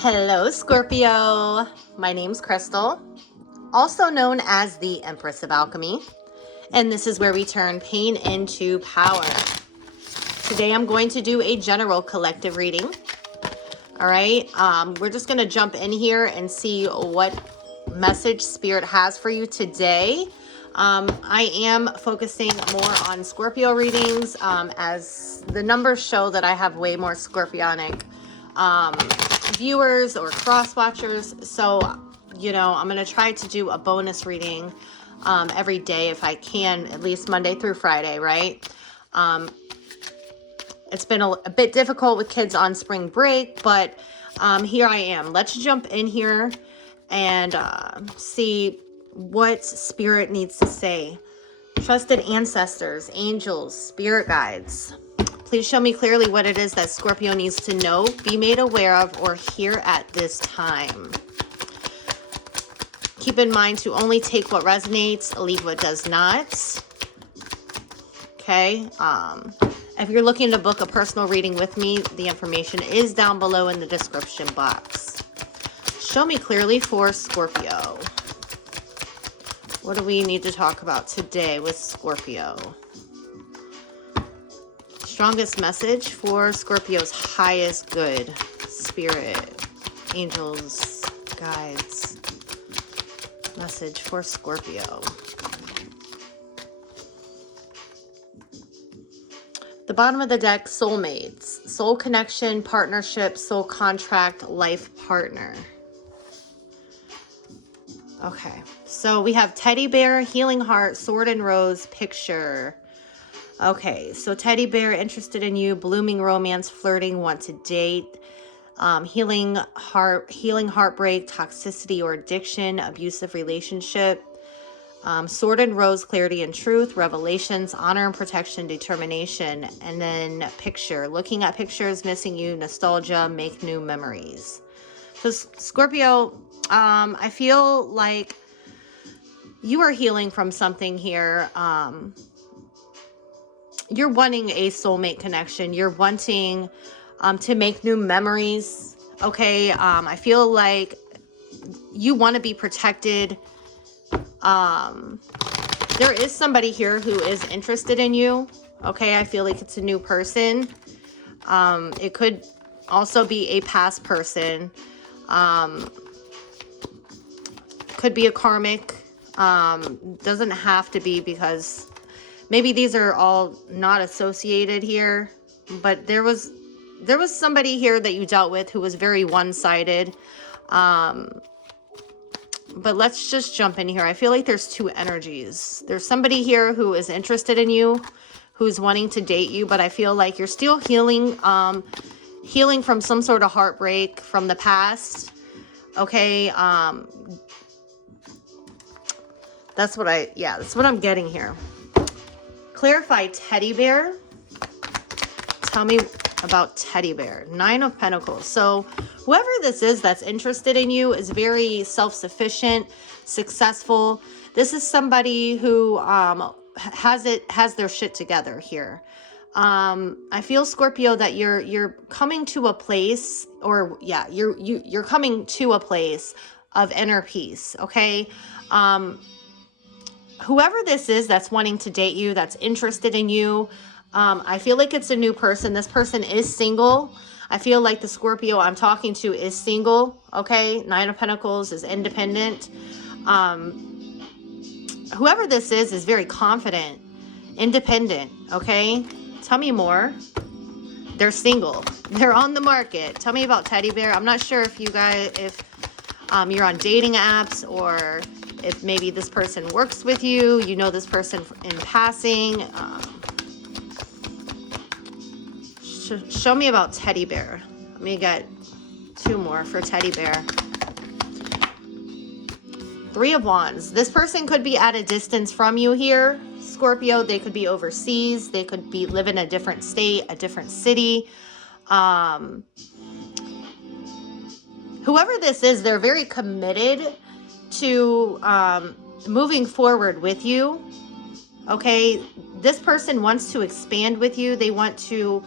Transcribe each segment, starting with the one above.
Hello, Scorpio. My name's Crystal, also known as the Empress of Alchemy, and this is where we turn pain into power. Today I'm going to do a general collective reading. All right, we're just going to jump in here and see what message Spirit has for you today. I am focusing more on Scorpio readings as the numbers show that I have way more Scorpionic viewers or cross watchers. So, you know, I'm going to try to do a bonus reading every day if I can, at least Monday through Friday, right? It's been a bit difficult with kids on spring break, but here I am. Let's jump in here and see what Spirit needs to say. Trusted ancestors, angels, spirit guides, please show me clearly what it is that Scorpio needs to know, be made aware of, or hear at this time. Keep in mind to only take what resonates, leave what does not. Okay. If you're looking to book a personal reading with me, the information is down below in the description box. Show me clearly for Scorpio. What do we need to talk about today with Scorpio? Strongest message for Scorpio's highest good. Spirit, angels, guides. Message for Scorpio. The bottom of the deck, soulmates, soul connection, partnership, soul contract, life partner. Okay, so we have teddy bear, healing heart, sword and rose, picture. Okay, so teddy bear, interested in you, blooming romance, flirting, want to date, healing heartbreak, toxicity or addiction, abusive relationship. Sword and rose, clarity and truth, revelations, honor and protection, determination, and then picture. Looking at pictures, missing you, nostalgia, make new memories. So Scorpio, I feel like you are healing from something here. You're wanting a soulmate connection. You're wanting to make new memories. Okay, I feel like you want to be protected. There is somebody here who is interested in you. Okay, I feel like it's a new person. It could also be a past person. Could be a karmic. Doesn't have to be, because maybe these are all not associated here, but there was somebody here that you dealt with who was very one-sided. But let's just jump in here. I feel like there's two energies. There's somebody here who is interested in you, who's wanting to date you, but I feel like you're still healing from some sort of heartbreak from the past. Okay, that's what I'm getting here. Clarify teddy bear. Tell me about teddy bear. 9 of Pentacles. So whoever this is that's interested in you is very self-sufficient, successful. This is somebody who has their shit together here. I feel, Scorpio, that you're coming to a place, or yeah, you're coming to a place of inner peace. Okay. Whoever this is that's wanting to date you, that's interested in you, I feel like it's a new person. This person is single. I feel like the Scorpio I'm talking to is single. Okay. 9 of Pentacles is independent. Whoever this is very confident, independent. Okay. Tell me more. They're single. They're on the market. Tell me about teddy bear. I'm not sure if you guys, if you're on dating apps, or if maybe this person works with you, you know this person in passing. Show me about teddy bear. Let me get 2 more for teddy bear. 3 of Wands. This person could be at a distance from you here, Scorpio. They could be overseas. They could be live in a different state, a different city. Whoever this is, they're very committed to moving forward with you. Okay, this person wants to expand with you. They want to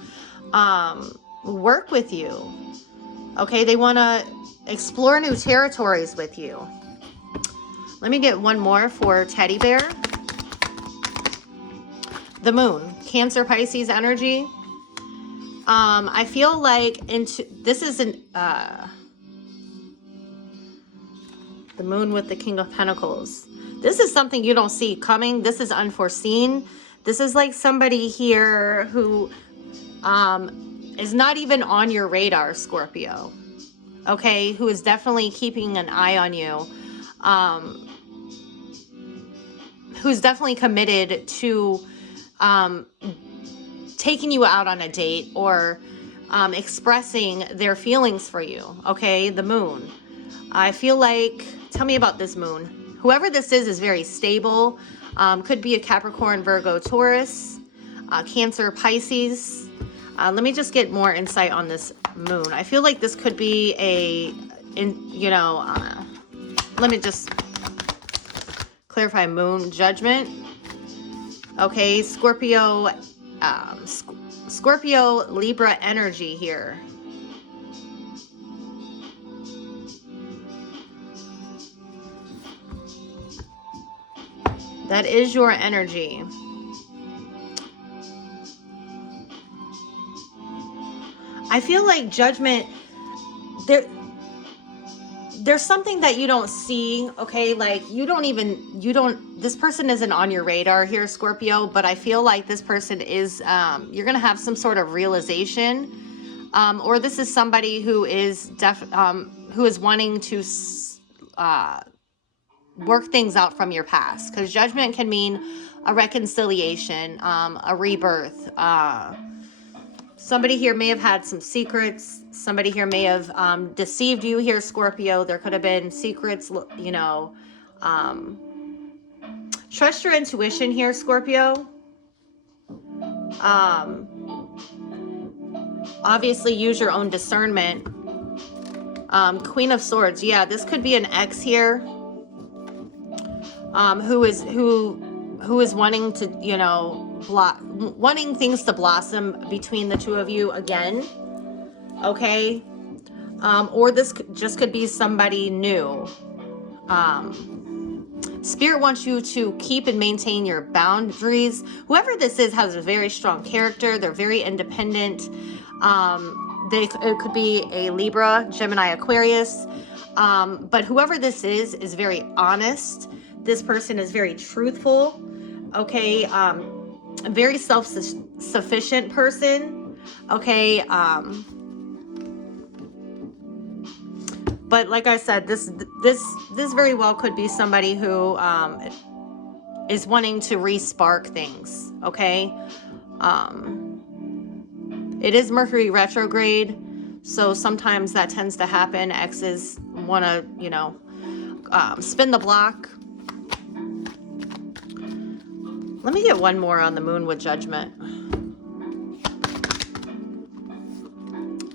work with you. Okay, they want to explore new territories with you. Let me get one more for Teddy Bear. The Moon, Cancer, Pisces energy. I feel like this is the Moon with the King of Pentacles. This is something you don't see coming. This is unforeseen. This is like somebody here who is not even on your radar, Scorpio. Okay, who is definitely keeping an eye on you. Who's definitely committed to taking you out on a date or expressing their feelings for you. Okay, the Moon. I feel like, tell me about this Moon. Whoever this is very stable. Could be a Capricorn, Virgo, Taurus, Cancer, Pisces. Let me just get more insight on this Moon. I feel like this could be let me just clarify. Moon, Judgment. Okay, Scorpio, Scorpio, Libra energy here. That is your energy. I feel like Judgment, there's something that you don't see, okay? Like this person isn't on your radar here, Scorpio, but I feel like this person is, you're going to have some sort of realization, or this is somebody who is wanting to work things out from your past, because Judgment can mean a reconciliation, a rebirth. Somebody here may have had some secrets. Somebody here may have deceived you here, Scorpio. There could have been secrets, trust your intuition here, Scorpio. Obviously use your own discernment. Queen of Swords. Yeah, this could be an ex here. Who is wanting to, wanting things to blossom between the two of you again. Okay. Or this just could be somebody new. Spirit wants you to keep and maintain your boundaries. Whoever this is has a very strong character. They're very independent. It could be a Libra, Gemini, Aquarius. But whoever this is very honest. This person is very truthful. Okay. A very self-sufficient person. Okay. But like I said, this very well could be somebody who is wanting to re-spark things. Okay. It is Mercury retrograde, so sometimes that tends to happen. Exes want to, spin the block. Let me get one more on the Moon with Judgment.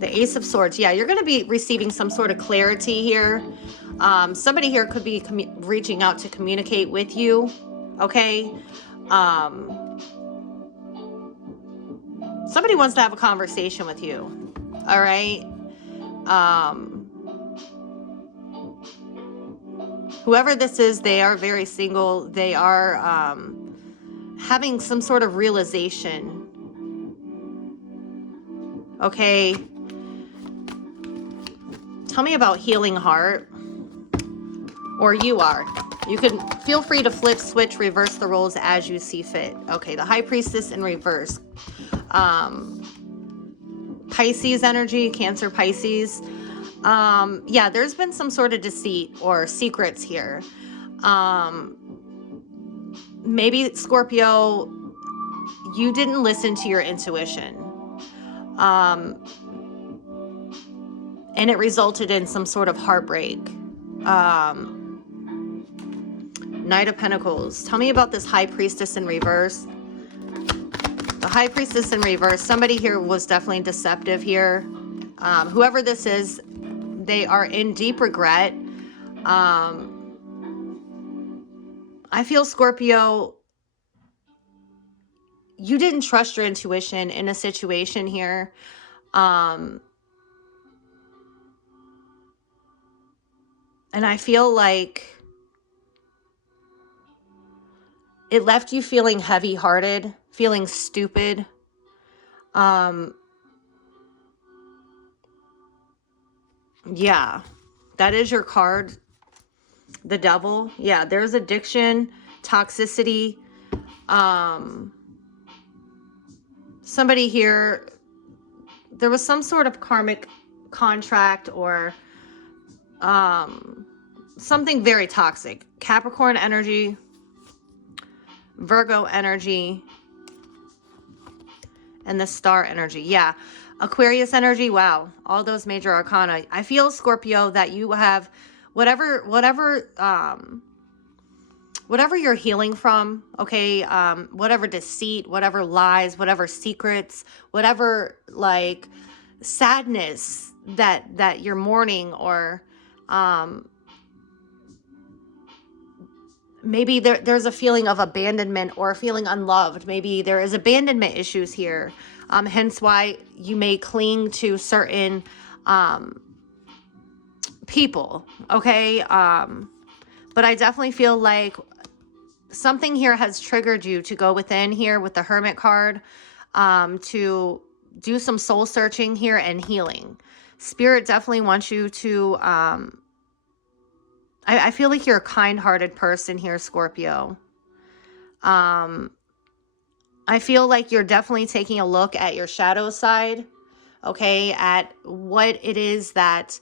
The Ace of Swords. Yeah, you're going to be receiving some sort of clarity here. Somebody here could be reaching out to communicate with you. Okay. Somebody wants to have a conversation with you. All right. Whoever this is, they are very single. They are having some sort of realization. Okay. Tell me about Healing Heart. Or you are. You can feel free to flip, switch, reverse the roles as you see fit. Okay, the High Priestess in reverse. Pisces energy, Cancer, Pisces. Yeah, there's been some sort of deceit or secrets here. Maybe Scorpio, you didn't listen to your intuition. And it resulted in some sort of heartbreak. Knight of Pentacles. Tell me about this High Priestess in reverse. The High Priestess in reverse. Somebody here was definitely deceptive here. Whoever this is, they are in deep regret. I feel, Scorpio, you didn't trust your intuition in a situation here. And I feel like it left you feeling heavy-hearted, feeling stupid. Yeah, that is your card. The devil. Yeah, there's addiction, toxicity. Somebody here, there was some sort of karmic contract or something very toxic. Capricorn energy, Virgo energy, and the star energy. Yeah. Aquarius energy. Wow. All those major arcana. I feel, Scorpio, that you have whatever you're healing from, okay, whatever deceit, whatever lies, whatever secrets, whatever like sadness that you're mourning, or maybe there's a feeling of abandonment or feeling unloved. Maybe there is abandonment issues here, hence why you may cling to certain people, okay? But I definitely feel like something here has triggered you to go within here with the Hermit card, to do some soul searching here and healing. Spirit definitely wants you to, I feel like you're a kind-hearted person here, Scorpio. I feel like you're definitely taking a look at your shadow side, okay, at what it is that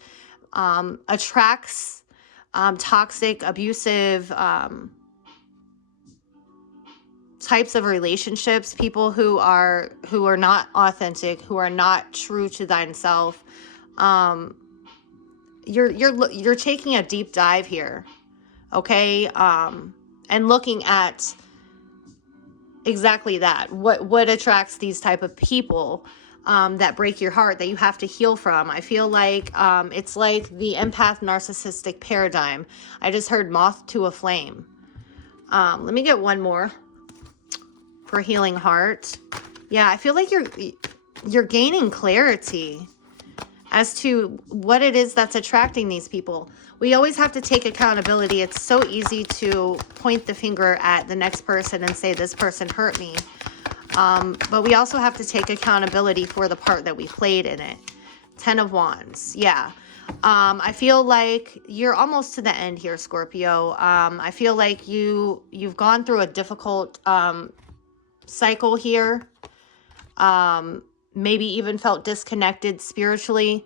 attracts toxic, abusive types of relationships, people who are not authentic, who are not true to thyself. You're taking a deep dive here, okay, and looking at exactly that. What attracts these type of people that break your heart, that you have to heal from. I feel like it's like the empath narcissistic paradigm. I just heard moth to a flame. Let me get one more for healing heart. Yeah, I feel like you're gaining clarity as to what it is that's attracting these people. We always have to take accountability. It's so easy to point the finger at the next person and say, this person hurt me. But we also have to take accountability for the part that we played in it. 10 of Wands. Yeah. I feel like you're almost to the end here, Scorpio. I feel like you've gone through a difficult cycle here. Maybe even felt disconnected spiritually.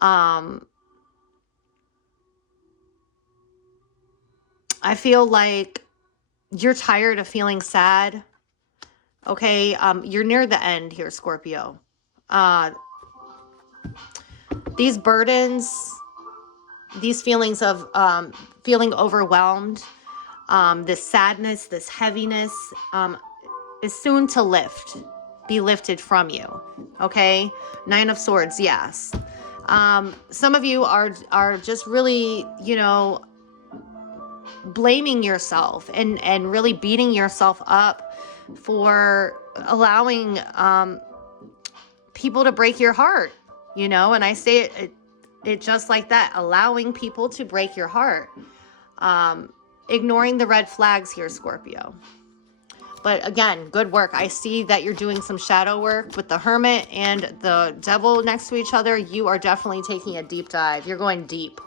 I feel like you're tired of feeling sad. Okay, you're near the end here, Scorpio. These burdens, these feelings of feeling overwhelmed, this sadness, this heaviness, is soon to be lifted from you. Okay, 9 of Swords, yes. Some of you are just really, blaming yourself and really beating yourself up for allowing people to break your heart, and I say it just like that, allowing people to break your heart, ignoring the red flags here, Scorpio. But again, good work. I see that you're doing some shadow work with the Hermit and the Devil next to each other. You are definitely taking a deep dive. You're going deep.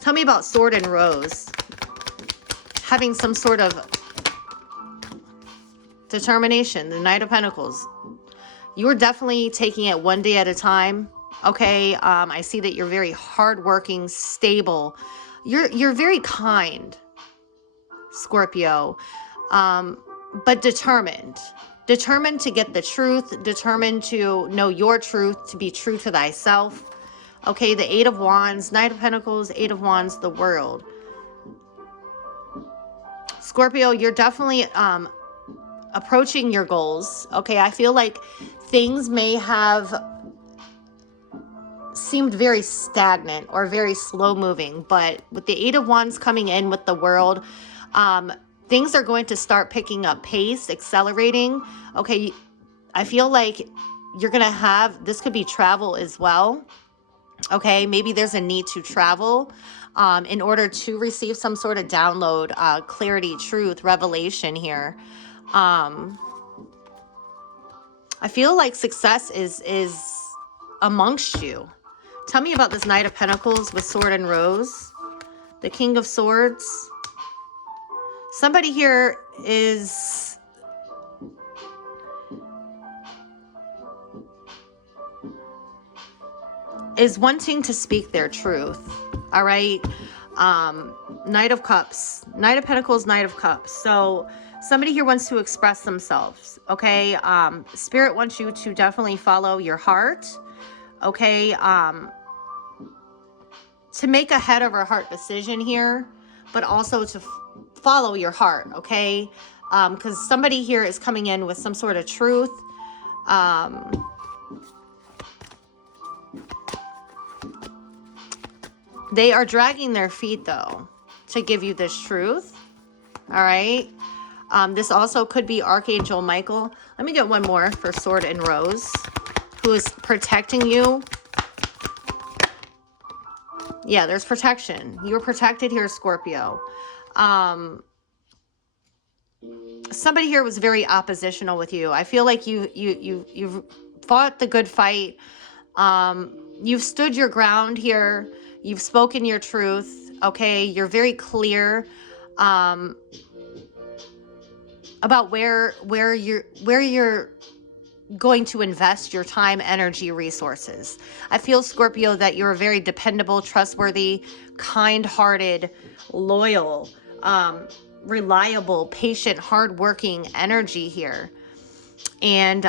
Tell me about Sword and Rose. Having some sort of determination. The Knight of Pentacles. You're definitely taking it one day at a time. Okay. I see that you're very hardworking, stable. You're very kind, Scorpio. But determined to get the truth, determined to know your truth, to be true to thyself. Okay, the 8 of Wands, Knight of Pentacles, 8 of Wands, the World. Scorpio, you're definitely approaching your goals. Okay, I feel like things may have seemed very stagnant or very slow moving, but with the 8 of Wands coming in with the World, things are going to start picking up pace, accelerating. Okay, I feel like you're going to have, this could be travel as well. Okay, maybe there's a need to travel in order to receive some sort of download, clarity, truth, revelation here. I feel like success is amongst you. Tell me about this Knight of Pentacles with Sword and Rose, the King of Swords. Somebody here is wanting to speak their truth. All right. Knight of Cups, Knight of Pentacles, Knight of Cups. So somebody here wants to express themselves. Okay. Spirit wants you to definitely follow your heart. Okay. To make a head over heart decision here, but also to follow your heart. Okay. Because somebody here is coming in with some sort of truth. They are dragging their feet, though, to give you this truth. All right. This also could be Archangel Michael. Let me get one more for Sword and Rose, who is protecting you. Yeah, there's protection. You're protected here, Scorpio. Somebody here was very oppositional with you. I feel like you've fought the good fight. You've stood your ground here. You've spoken your truth. Okay, you're very clear about where you're going to invest your time, energy, resources. I feel, Scorpio, that you're a very dependable, trustworthy, kind-hearted, loyal, reliable, patient, hardworking energy here. And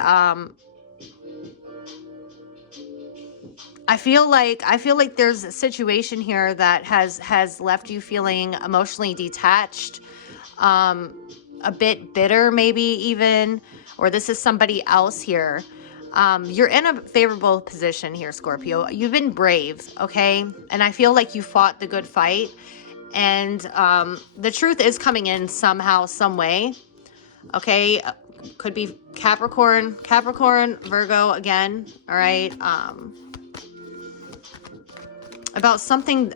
I feel like there's a situation here that has left you feeling emotionally detached, a bit bitter, maybe even, or this is somebody else here. You're in a favorable position here, Scorpio. You've been brave, okay? And I feel like you fought the good fight, and the truth is coming in somehow, some way, okay? Could be Capricorn, Virgo again, all right? About something,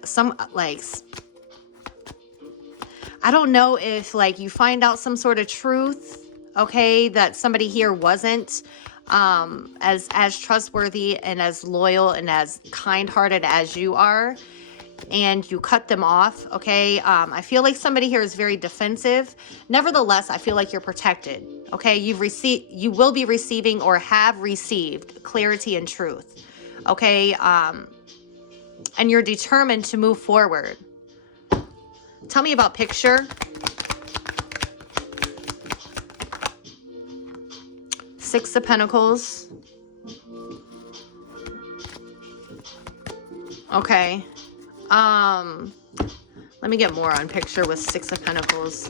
I don't know if like you find out some sort of truth, okay, that somebody here wasn't as trustworthy and as loyal and as kind-hearted as you are, and you cut them off, okay? I feel like somebody here is very defensive. Nevertheless, I feel like you're protected, okay? You will be receiving or have received clarity and truth, okay? And you're determined to move forward. Tell me about picture. Six of Pentacles. Okay. Let me get more on picture with Six of Pentacles.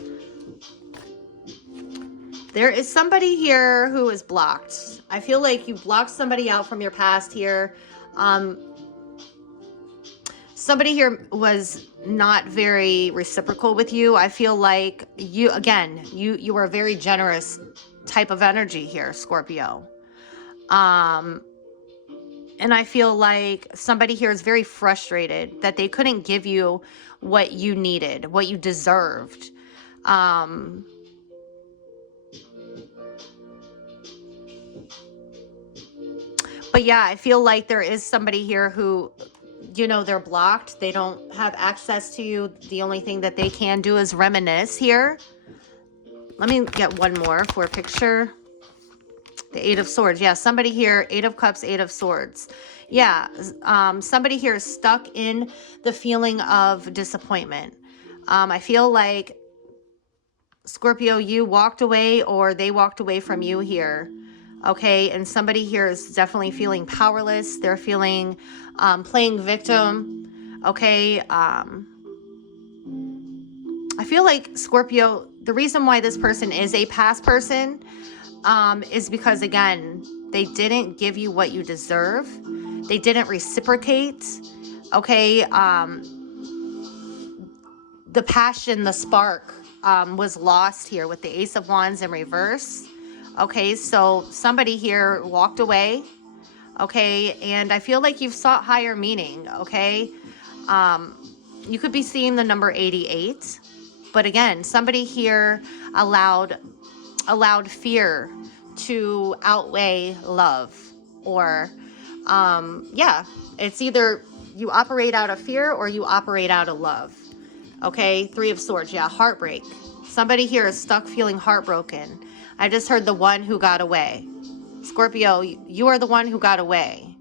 There is somebody here who is blocked. I feel like you blocked somebody out from your past here. Somebody here was not very reciprocal with you. I feel like you are a very generous type of energy here, Scorpio. And I feel like somebody here is very frustrated that they couldn't give you what you needed, what you deserved. But yeah, I feel like there is somebody here who, they're blocked. They don't have access to you. The only thing that they can do is reminisce here. Let me get one more for a picture. The Eight of Swords. Yeah, somebody here, Eight of Cups, Eight of Swords. Yeah, somebody here is stuck in the feeling of disappointment. I feel like, Scorpio, you walked away or they walked away from you here. Okay, and somebody here is definitely feeling powerless. They're feeling playing victim. Okay, I feel like, Scorpio, the reason why this person is a past person is because, again, they didn't give you what you deserve. They didn't reciprocate. Okay, the passion, the spark was lost here with the Ace of Wands in reverse. Okay, so somebody here walked away. okay? And I feel like you've sought higher meaning, okay? You could be seeing the number 88, but again, somebody here allowed fear to outweigh love, or yeah, it's either you operate out of fear or you operate out of love. Okay, 3 of Swords, yeah, heartbreak. Somebody here is stuck feeling heartbroken. I just heard the one who got away. Scorpio, you are the one who got away.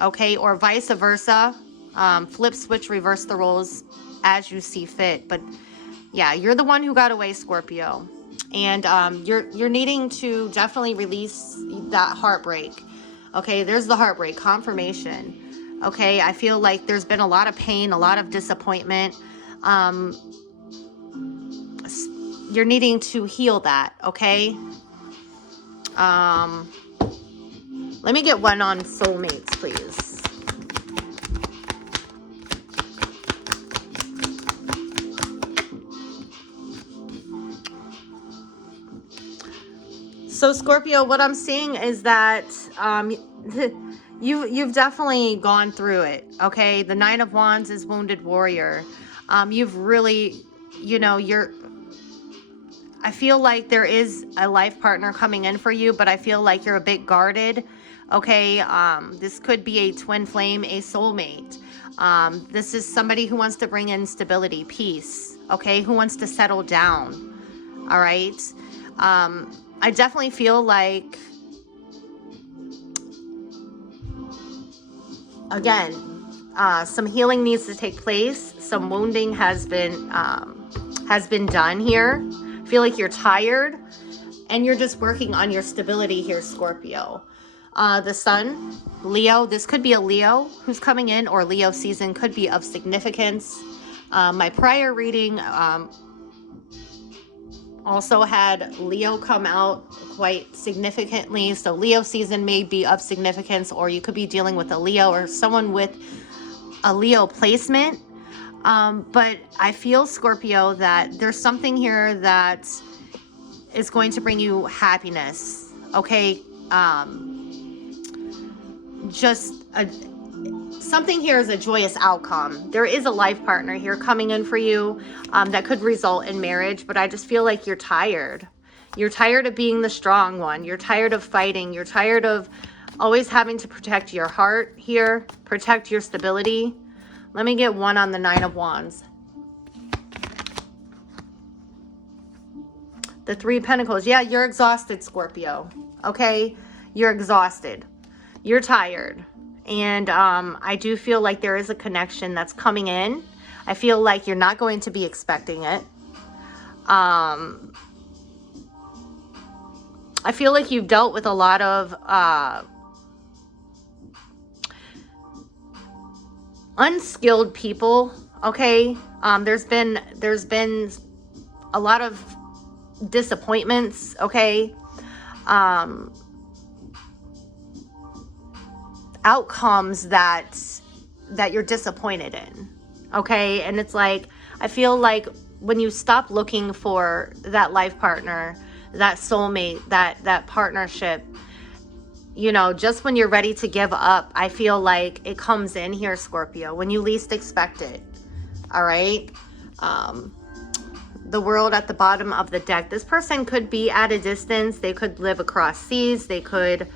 Okay, or vice versa. Flip, switch, reverse the roles as you see fit. But yeah, you're the one who got away, Scorpio. And you're needing to definitely release that heartbreak. Okay, there's the heartbreak, confirmation. Okay, I feel like there's been a lot of pain, a lot of disappointment. You're needing to heal that, okay? Let me get one on soulmates, please. So Scorpio, what I'm seeing is that you've definitely gone through it, okay? The 9 of Wands is Wounded Warrior. You've really, I feel like there is a life partner coming in for you, but I feel like you're a bit guarded, okay? This could be a twin flame, a soulmate. This is somebody who wants to bring in stability, peace, okay? Who wants to settle down, all right? I definitely feel like, again, some healing needs to take place. Some wounding has been done here. I feel like you're tired and you're just working on your stability here, Scorpio. The Sun, Leo, this could be a Leo who's coming in, or Leo season could be of significance. My prior reading also had Leo come out quite significantly. So Leo season may be of significance, or you could be dealing with a Leo or someone with a Leo placement. But I feel, Scorpio, that there's something here that is going to bring you happiness. Okay. Something here is a joyous outcome. There is a life partner here coming in for you that could result in marriage, but I just feel like you're tired. You're tired of being the strong one. You're tired of fighting. You're tired of always having to protect your heart here, protect your stability. Let me get one on the 9 of Wands. The 3 of Pentacles. Yeah, you're exhausted, Scorpio. Okay? You're exhausted. You're tired. And I do feel like there is a connection that's coming in. I feel like you're not going to be expecting it. I feel like you've dealt with a lot of unskilled people, okay? There's been a lot of disappointments, okay? Outcomes that you're disappointed in, okay? And it's like, I feel like when you stop looking for that life partner, that soulmate, that partnership, just when you're ready to give up, I feel like it comes in here, Scorpio, when you least expect it. All right. The World at the bottom of the deck. This person could be at a distance. They could live across seas. They could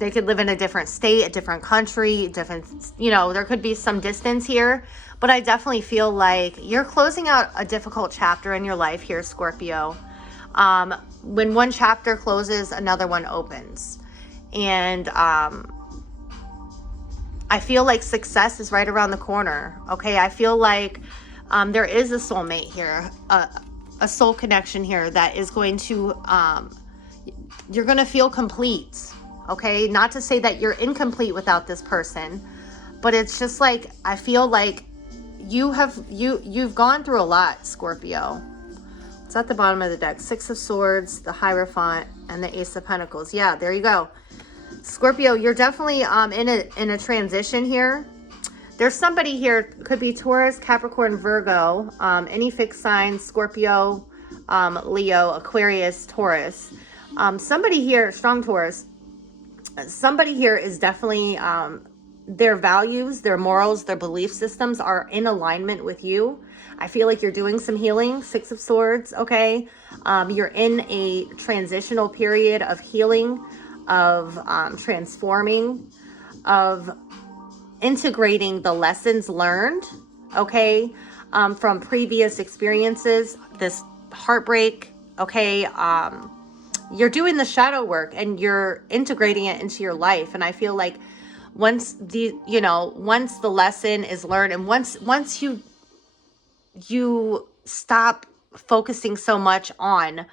live in a different state, a different country, there could be some distance here, but I definitely feel like you're closing out a difficult chapter in your life here, Scorpio. When one chapter closes, another one opens. And I feel like success is right around the corner. Okay. I feel like there is a soulmate here, a soul connection here that is going to, you're going to feel complete. Okay, not to say that you're incomplete without this person, but it's just like, I feel like you've gone through a lot, Scorpio. It's at the bottom of the deck. 6 of Swords, the Hierophant, and the Ace of Pentacles. Yeah, there you go. Scorpio, you're definitely in a transition here. There's somebody here, could be Taurus, Capricorn, Virgo, any fixed sign, Scorpio, Leo, Aquarius, Taurus. Somebody here, strong Taurus, somebody here is definitely, their values, their morals, their belief systems are in alignment with you. I feel like you're doing some healing, Six of Swords, okay? You're in a transitional period of healing, of transforming, of integrating the lessons learned, okay, from previous experiences, this heartbreak, okay? You're doing the shadow work and you're integrating it into your life. And I feel like once the, once the lesson is learned, and once you stop focusing so much on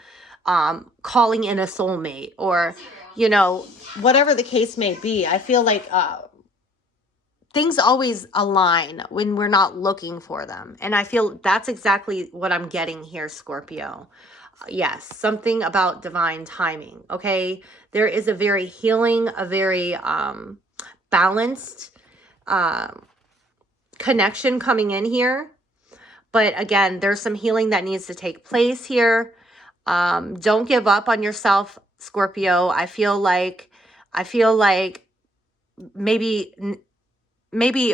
calling in a soulmate, or whatever the case may be, I feel like things always align when we're not looking for them. And I feel that's exactly what I'm getting here, Scorpio. Yes, something about divine timing, okay? There is a very healing, a very balanced connection coming in here. But again, there's some healing that needs to take place here. Don't give up on yourself, Scorpio. I feel like maybe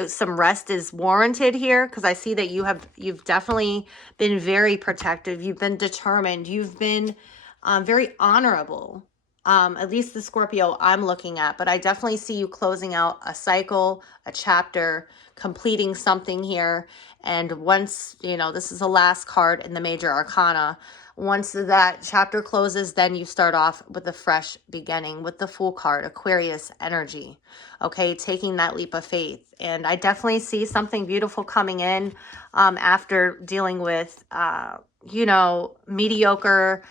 some rest is warranted here, because I see that you've definitely been very protective. You've been determined. You've been very honorable. At least the Scorpio I'm looking at, but I definitely see you closing out a cycle, a chapter, completing something here. And once, this is the last card in the major arcana. Once that chapter closes, then you start off with a fresh beginning with the Fool card, Aquarius energy. Okay, taking that leap of faith. And I definitely see something beautiful coming in after dealing with, mediocre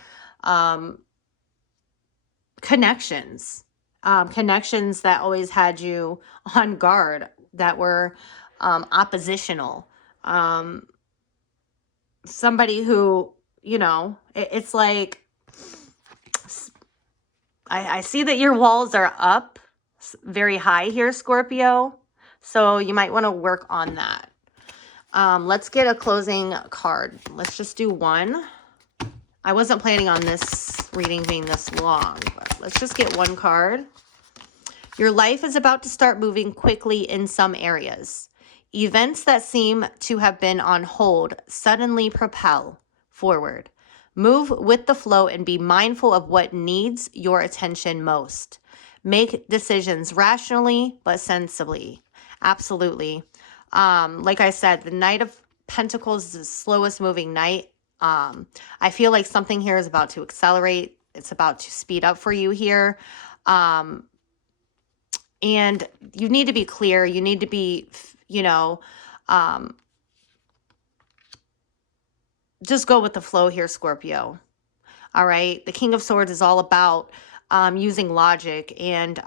connections. Connections that always had you on guard, that were oppositional. Somebody who, it's like, I see that your walls are up very high here, Scorpio. So you might want to work on that. Let's get a closing card. Let's just do one. I wasn't planning on this reading being this long, but let's just get one card. Your life is about to start moving quickly in some areas. Events that seem to have been on hold suddenly propel forward. Move with the flow and be mindful of what needs your attention most. Make decisions rationally but sensibly. Absolutely. Like I said, the Knight of Pentacles is the slowest moving knight. I feel like something here is about to accelerate. It's about to speed up for you here. And you need to be clear. You need to be, just go with the flow here, Scorpio. All right. The King of Swords is all about using logic and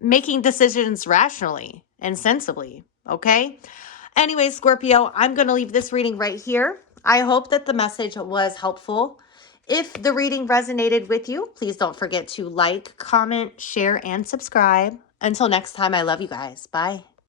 making decisions rationally and sensibly. Okay. Anyway, Scorpio, I'm going to leave this reading right here. I hope that the message was helpful. If the reading resonated with you, please don't forget to like, comment, share, and subscribe. Until next time, I love you guys. Bye.